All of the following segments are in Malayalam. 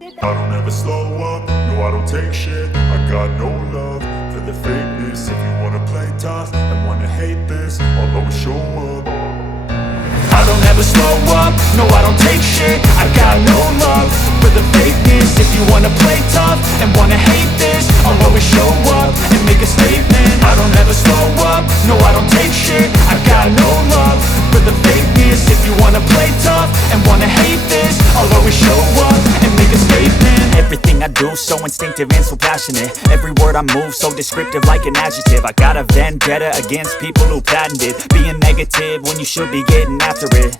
I don't ever slow up, no I don't take shit. I got no love for the fakeness. If you wanna play tough and wanna hate this, I'll always show up. I don't ever slow up, no I don't take shit. I got no love for the fakeness. If you wanna play tough and wanna hate this, I'll always show up and make a statement. I don't ever slow up, no I don't take shit. I got no love for the fakeness. If you wanna play tough and wanna hate this, I'll always show up and make a statement. Everything I do so instinctive and so passionate. Every word I move so descriptive like an adjective. I got a vendetta against people who patented being negative when you should be getting after it.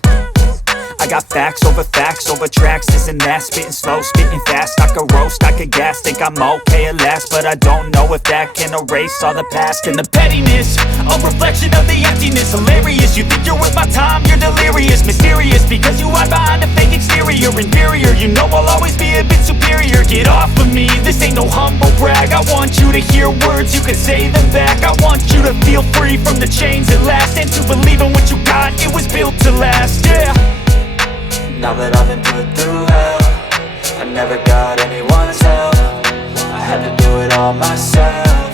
I got facts over tracks, this and that. Spitting slow, spitting fast. I could roast, I could gas. Think I'm okay at last, but I don't know if that can erase all the past. And the pettiness, a reflection of the emptiness. Hilarious, you think you're worth my time, you're delirious. Mysterious, because you hide behind a fake exterior. Inferior, you know I'll always be a bit superior. Get off of me, this ain't no humble brag. I want you to hear words, you can say them back. I want you to feel free from the chains at last, and to believe in what you got, it was built to last, yeah. Now that I've been put through hell, I never got anyone's help. I had to do it all myself.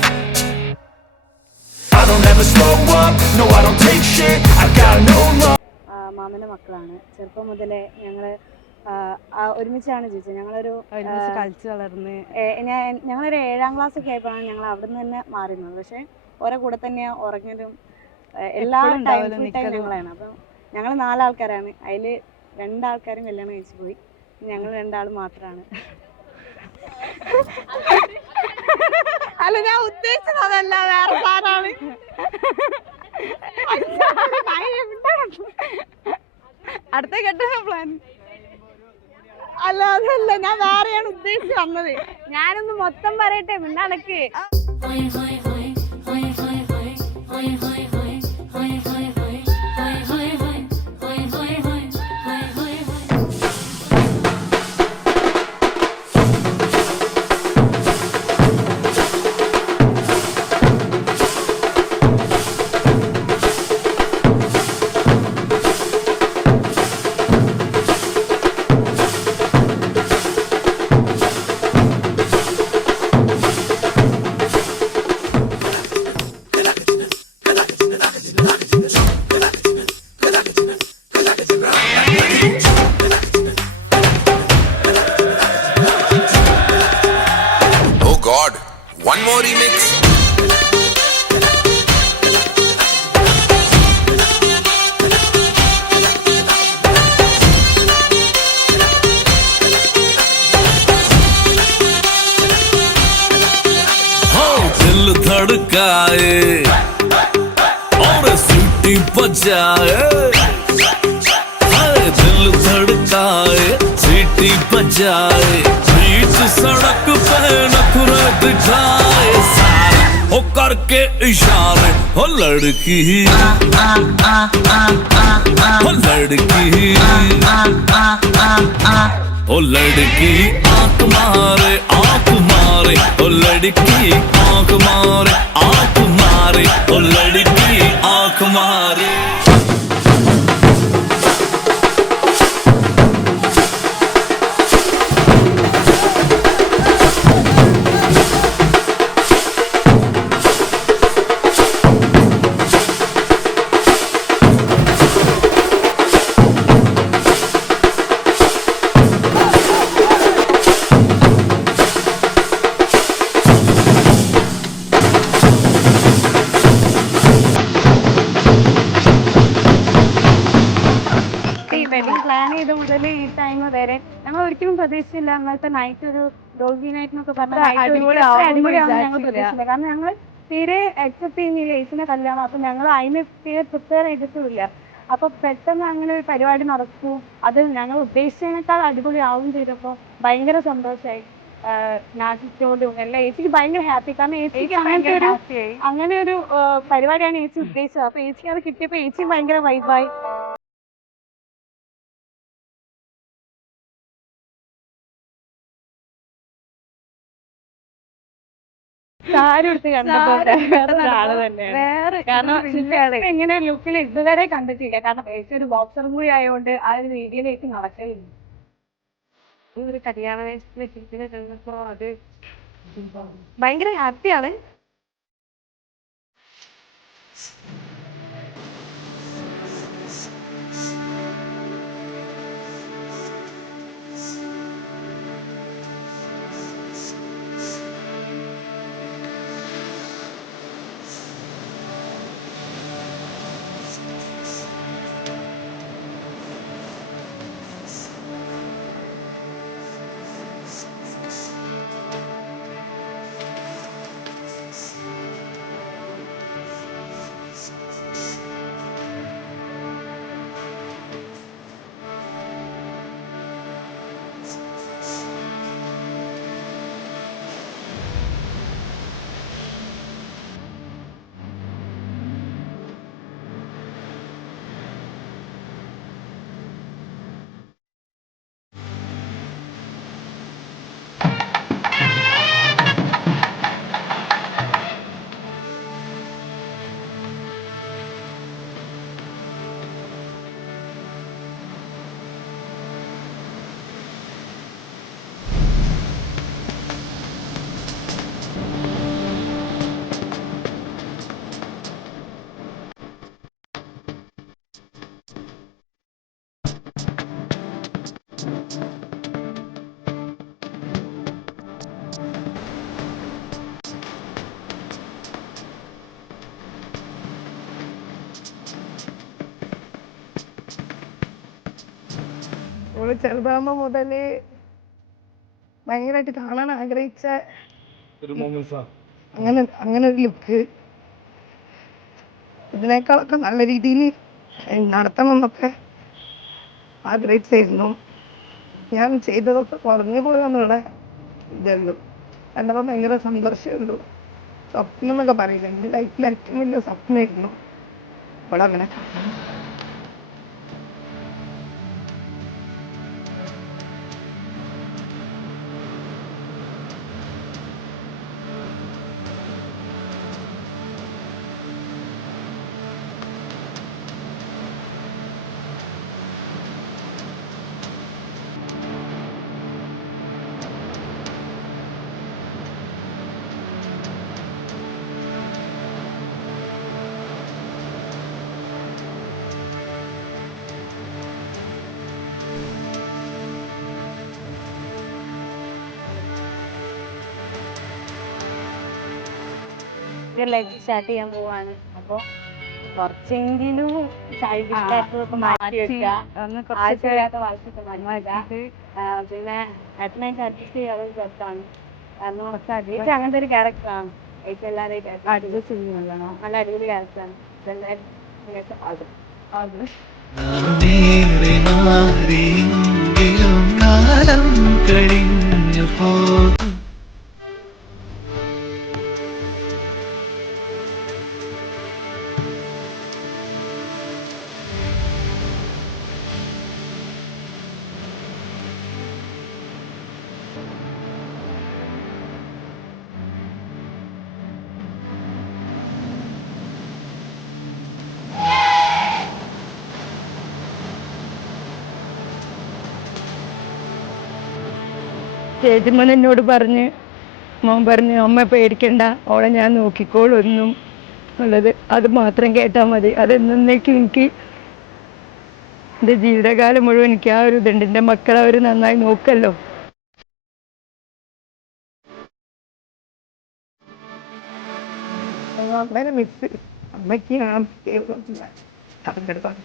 I don't ever slow up, no I don't take shit. I got no love. മാമൻ്റെ മക്കളാണ്. ചെറുപ്പം മുതലേ ഞങ്ങൾ ഒരുമിച്ചാണ് ജീവിച്ചത്. ഞങ്ങളൊരു കളിച്ച് വളർന്ന് ഞങ്ങളൊരു 7ാം ക്ലാസ്സൊക്കെ ആയപ്പോഴാണ് ഞങ്ങൾ അവിടെ നിന്ന് തന്നെ മാറുന്നത്. പക്ഷേ ഓരോ കൂടെ തന്നെയാണ് ഉറങ്ങലും എല്ലാ ടൈം ഫുൾ ടൈം ഞങ്ങളാണ്. അപ്പം ഞങ്ങൾ 4 ആൾക്കാരാണ്. അതിൽ 2 ആൾക്കാരും കല്യാണം കഴിച്ചു പോയി. ഞങ്ങൾ 2 ആൾ മാത്രമാണ്. അല്ല, ഞാൻ ഉദ്ദേശിച്ചത് അതല്ല, വേറെ സാറാണ്. അടുത്ത ഘട്ട പ്ലാൻ അല്ല, അതല്ല, ഞാൻ വേറെയാണ് ഉദ്ദേശിച്ച് വന്നത്. ഞാനൊന്ന് മൊത്തം പറയട്ടെ, മിണ്ടാനക്ക്. God, one more remix. दिल धड़काए और सीटी बजाए, दिल धड़काए सीटी बजाए, बीच सड़क पे नखरे दिखाए सारे हो करके इशारे। हो लड़की हो लड़की ओ लड़की आंख मारे आंख मारे, ओ लड़की आंख मारे आंख मारे, ओ लड़की आंख मारे। വെഡിങ് പ്ലാൻ ചെയ്ത മുതൽ ഈ ടൈം വരെ ഞങ്ങൾ ഒരിക്കലും പ്രതീക്ഷിച്ചില്ല. അങ്ങനത്തെ നൈറ്റ് ഒരു ഡോൾബി നൈറ്റ് എന്നൊക്കെ പറഞ്ഞാൽ അടിപൊളിയാണെന്ന് ഞങ്ങൾ പ്രതീക്ഷിച്ചില്ല. കാരണം ഞങ്ങൾ തീരെ എക്സെപ്റ്റ് ചെയ്യുന്നില്ല ഏച്ചിന്റെ കല്യാണം. അപ്പം ഞങ്ങൾ അതിന് തീരെ പ്രിപ്പയർ ചെയ്തിട്ടുമില്ല. അപ്പൊ പെട്ടെന്ന് അങ്ങനെ ഒരു പരിപാടി നടക്കും, അത് ഞങ്ങൾ ഉദ്ദേശിച്ചതിനേക്കാൾ അടിപൊളിയാവും ചെയ്തപ്പോൾ ഭയങ്കര സന്തോഷമായി. നാട്ടിച്ചോണ്ടും എല്ലാം ഏച്ചിക്ക് ഭയങ്കര ഹാപ്പി. കാരണം ഏച്ചിക്ക് അങ്ങനെ ഒരു പരിപാടിയാണ് ഏച്ചി ഉദ്ദേശിച്ചത്. അപ്പൊ ഏച്ചിക്ക് അത് കിട്ടിയപ്പോൾ ഏച്ചി ഭയങ്കര വൈബായി. സാരി എടുത്ത് കണ്ടപ്പോ ആള് തന്നെയാണ്. കാരണം ഇങ്ങനെ ലുക്കിൽ ഇതുവരെ കണ്ടിട്ടില്ല. കാരണം ഏച്ചി ഒരു ബോക്സർ കൂടി ആയതുകൊണ്ട് ആ ഒരു രീതിയിലേക്ക് നടക്കലില്ല. ഒരു കല്യാണ വയസ്സിന് ചെന്നപ്പോ അത് ഭയങ്കര ഹാപ്പിയാണ്. ഓള് ചെറുതാകുമ്പോ മുതല് ഭയങ്കരമായിട്ട് കാണാൻ ആഗ്രഹിച്ച അങ്ങനെ ഒരു ലുക്ക് ഇതിനേക്കാളൊക്കെ നല്ല രീതിയിൽ നടത്തണം എന്നൊക്കെ ആഗ്രഹിച്ചായിരുന്നു. ഞാൻ ചെയ്തതൊക്കെ കുറഞ്ഞു പോയെന്നുള്ള ഇതുള്ളൂ. എന്നപ്പോൾ ഭയങ്കര സന്തോഷമുള്ളൂ. സ്വപ്നം എന്നൊക്കെ പറയില്ല, എൻ്റെ ലൈഫിൽ ഏറ്റവും വലിയ സ്വപ്നമായിരുന്നു അവളങ്ങനെ. ലൈഫ് സ്റ്റാർട്ട് ചെയ്യാൻ പോവാണ്. അപ്പൊ കുറച്ചെങ്കിലും സൈഡിലേക്ക് മാറ്റി വെക്കുക, ആവശ്യമില്ലാത്ത വാശിയൊക്കെ മാറ്റി. പിന്നെ അറ്റ്നൈറ്റ് അഡ്ജസ്റ്റ് ചെയ്യാതെ സെറ്റാണ്. കാരണം അങ്ങനത്തെ ഒരു ക്യാരക്ടറാണ്. ഏറ്റവും എല്ലാവരെയും അഡ്ജസ്റ്റ് ചെയ്യുന്നതാണ്. നല്ല അടിപൊളി ക്യാരക്ടറാണ്. കാലം കഴിഞ്ഞു പോ. ചേച്ചിമ്മൻ എന്നോട് മോൻ പറഞ്ഞ് അമ്മ പേടിക്കണ്ട, ഓളെ ഞാൻ നോക്കിക്കോളൊന്നും ഉള്ളത്, അത് മാത്രം കേട്ടാൽ മതി. അതെന്നേക്കും എനിക്ക് എൻ്റെ ജീവിതകാലം മുഴുവൻ എനിക്ക് ആ ഒരു ഇതുണ്ട്. എൻ്റെ മക്കളെ അവർ നന്നായി നോക്കല്ലോ. അമ്മേനെ മിസ്, അമ്മയ്ക്ക് ഞാൻ സങ്കടം.